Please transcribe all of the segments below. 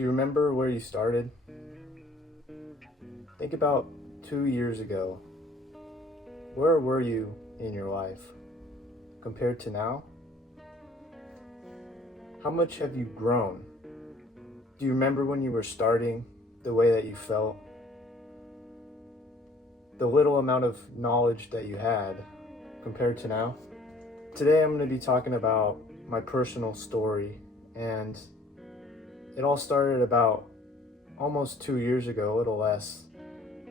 Do you remember where you started? Think about 2 years ago. Where were you in your life compared to now? How much have you grown? Do you remember when you were starting, the way that you felt? The little amount of knowledge that you had compared to now? Today I'm going to be talking about my personal story, and it all started about almost 2 years ago, a little less.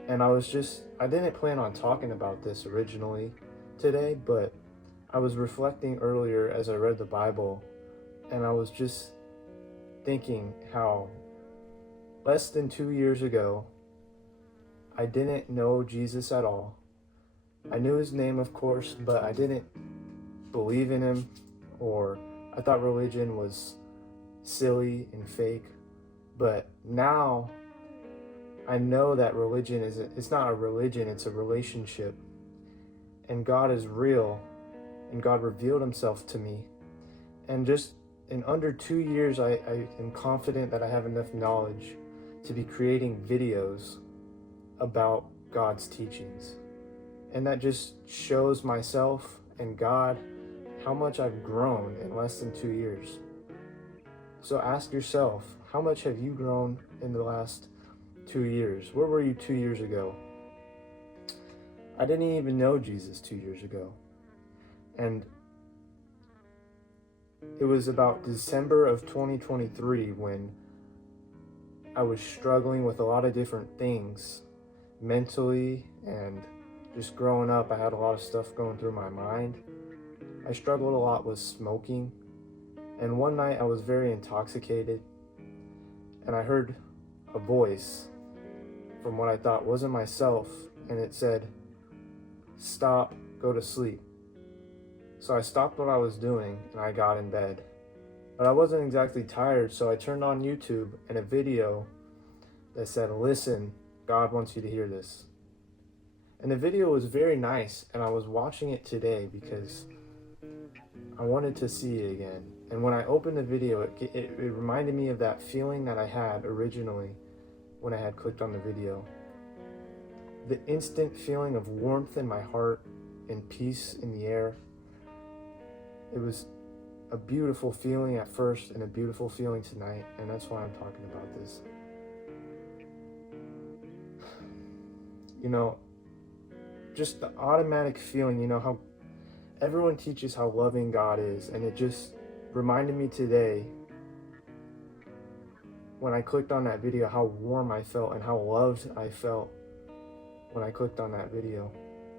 And I didn't plan on talking about this originally today, but I was reflecting earlier as I read the Bible, and I was just thinking how less than 2 years ago, I didn't know Jesus at all. I knew his name, of course, but I didn't believe in him, or I thought religion was silly and fake. But now I know that religion it's not a religion, it's a relationship. And God is real, and God revealed himself to me. And just in under 2 years, I am confident that I have enough knowledge to be creating videos about God's teachings. And that just shows myself and God how much I've grown in less than 2 years. So ask yourself, how much have you grown in the last 2 years? Where were you 2 years ago? I didn't even know Jesus 2 years ago. And it was about December of 2023 when I was struggling with a lot of different things mentally, and just growing up, I had a lot of stuff going through my mind. I struggled a lot with smoking, and one night I was very intoxicated, and I heard a voice from what I thought wasn't myself, and it said, "Stop, go to sleep." So I stopped what I was doing and I got in bed. But I wasn't exactly tired, so I turned on YouTube and a video that said, "Listen, God wants you to hear this." And the video was very nice, and I was watching it today because I wanted to see it again. And when I opened the video, it reminded me of that feeling that I had originally when I had clicked on the video. The instant feeling of warmth in my heart and peace in the air. It was a beautiful feeling at first and a beautiful feeling tonight, and that's why I'm talking about this. You know, just the automatic feeling, how everyone teaches how loving God is, and it just reminded me today when I clicked on that video how warm I felt and how loved I felt when I clicked on that video,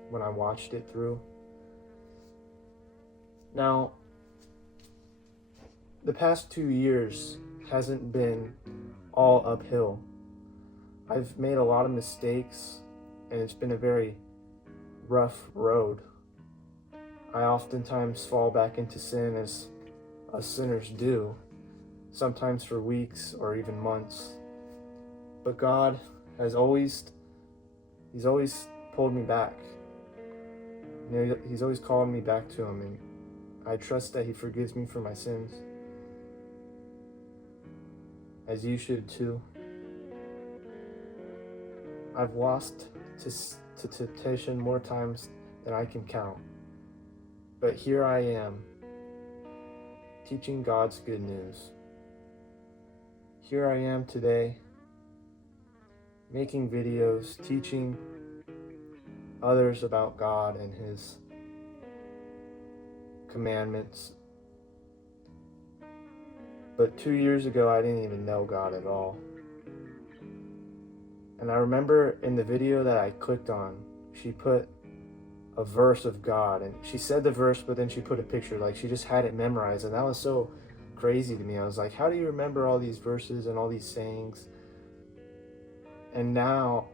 when I watched it through. Now, the past 2 years hasn't been all uphill. I've made a lot of mistakes, and it's been a very rough road. I oftentimes fall back into sin, as us sinners do, sometimes for weeks or even months. But God has He's always pulled me back. He's always calling me back to him, and I trust that he forgives me for my sins, as you should too. I've lost to temptation more times than I can count, but here I am, teaching God's good news. Here I am today, making videos, teaching others about God and his commandments. But 2 years ago, I didn't even know God at all. And I remember in the video that I clicked on, she put a verse of God, and she said the verse, but then she put a picture, like she just had it memorized. And that was so crazy to me. I was like, how do you remember all these verses and all these sayings? And now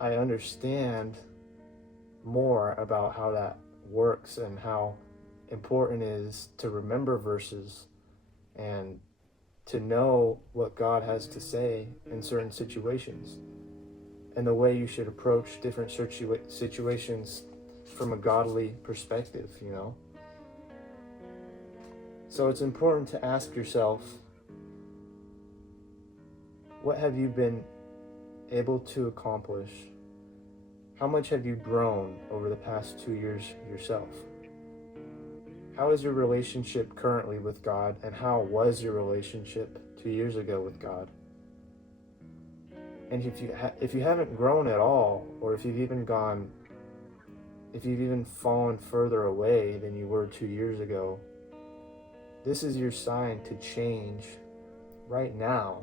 I understand more about how that works and how important it is to remember verses and to know what God has to say in certain situations, and the way you should approach different situations from a godly perspective, So it's important to ask yourself, What have you been able to accomplish? How much have you grown over the past 2 years yourself? How is your relationship currently with God, and how was your relationship 2 years ago with God? And if you haven't grown at all, or if you've even fallen further away than you were 2 years ago, this is your sign to change right now,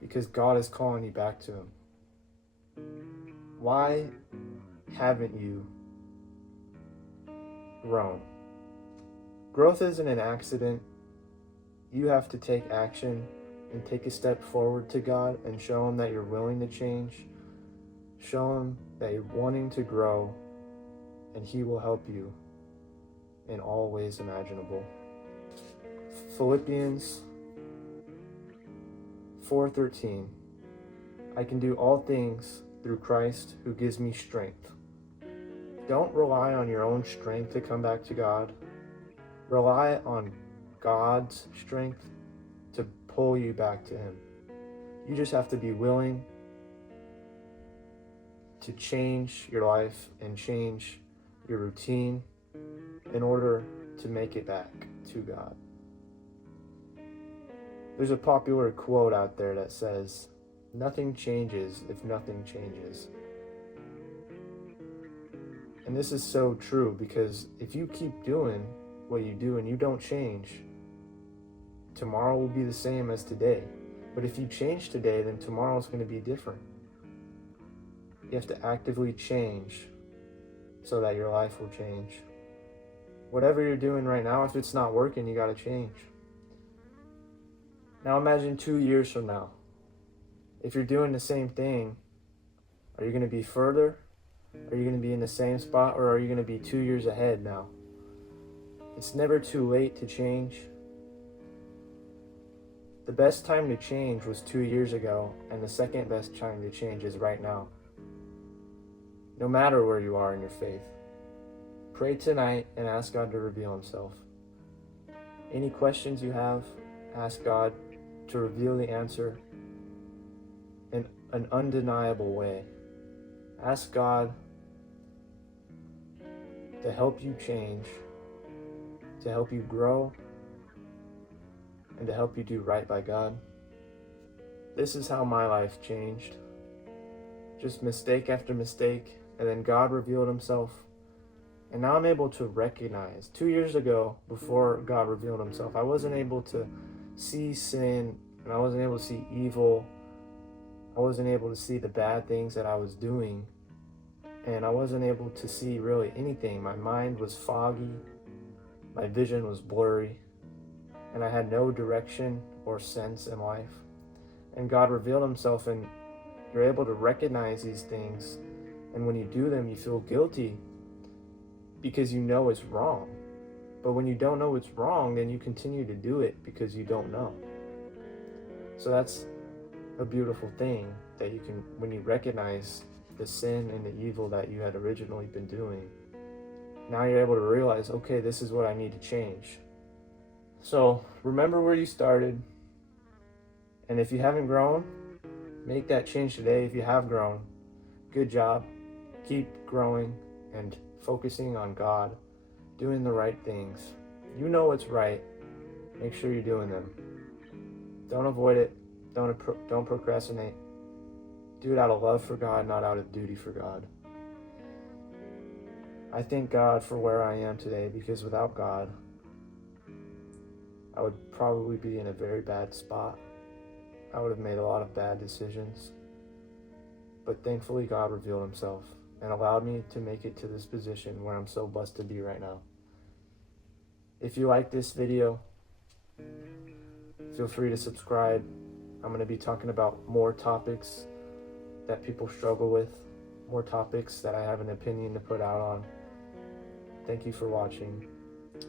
because God is calling you back to Him. Why haven't you grown? Growth isn't an accident. You have to take action and take a step forward to God and show Him that you're willing to change. Show Him that you're wanting to grow, and He will help you in all ways imaginable. Philippians 4:13. I can do all things through Christ who gives me strength. Don't rely on your own strength to come back to God. Rely on God's strength to pull you back to Him. You just have to be willing to change your life and change your routine in order to make it back to God. There's a popular quote out there that says, "Nothing changes if nothing changes." And this is so true, because if you keep doing what you do and you don't change, tomorrow will be the same as today. But if you change today, then tomorrow is going to be different. You have to actively change so that your life will change. Whatever you're doing right now, if it's not working, you got to change. Now imagine 2 years from now. If you're doing the same thing, are you going to be further? Are you going to be in the same spot, or are you going to be 2 years ahead now? It's never too late to change. The best time to change was 2 years ago, and the second best time to change is right now. No matter where you are in your faith, pray tonight and ask God to reveal Himself. Any questions you have, ask God to reveal the answer in an undeniable way. Ask God to help you change, to help you grow, and to help you do right by God. This is how my life changed. Just mistake after mistake, and then God revealed Himself. And now I'm able to recognize. 2 years ago, before God revealed Himself, I wasn't able to see sin, and I wasn't able to see evil. I wasn't able to see the bad things that I was doing, and I wasn't able to see really anything. My mind was foggy, my vision was blurry, and I had no direction or sense in life. And God revealed Himself, and you're able to recognize these things, and when you do them, you feel guilty because you know it's wrong. But when you don't know it's wrong, then you continue to do it because you don't know. So that's a beautiful thing, that you can, when you recognize the sin and the evil that you had originally been doing, now you're able to realize, okay, this is what I need to change. So remember where you started, and if you haven't grown, make that change today. If you have grown, good job. Keep growing and focusing on God, doing the right things. You know what's right. Make sure you're doing them. Don't avoid it. Don't procrastinate. Do it out of love for God, not out of duty for God. I thank God for where I am today, because without God, I would probably be in a very bad spot. I would have made a lot of bad decisions. But thankfully, God revealed Himself and allowed me to make it to this position where I'm so blessed to be right now. If you like this video, feel free to subscribe. I'm going to be talking about more topics that people struggle with, more topics that I have an opinion to put out on. Thank you for watching.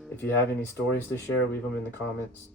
If you have any stories to share, leave them in the comments.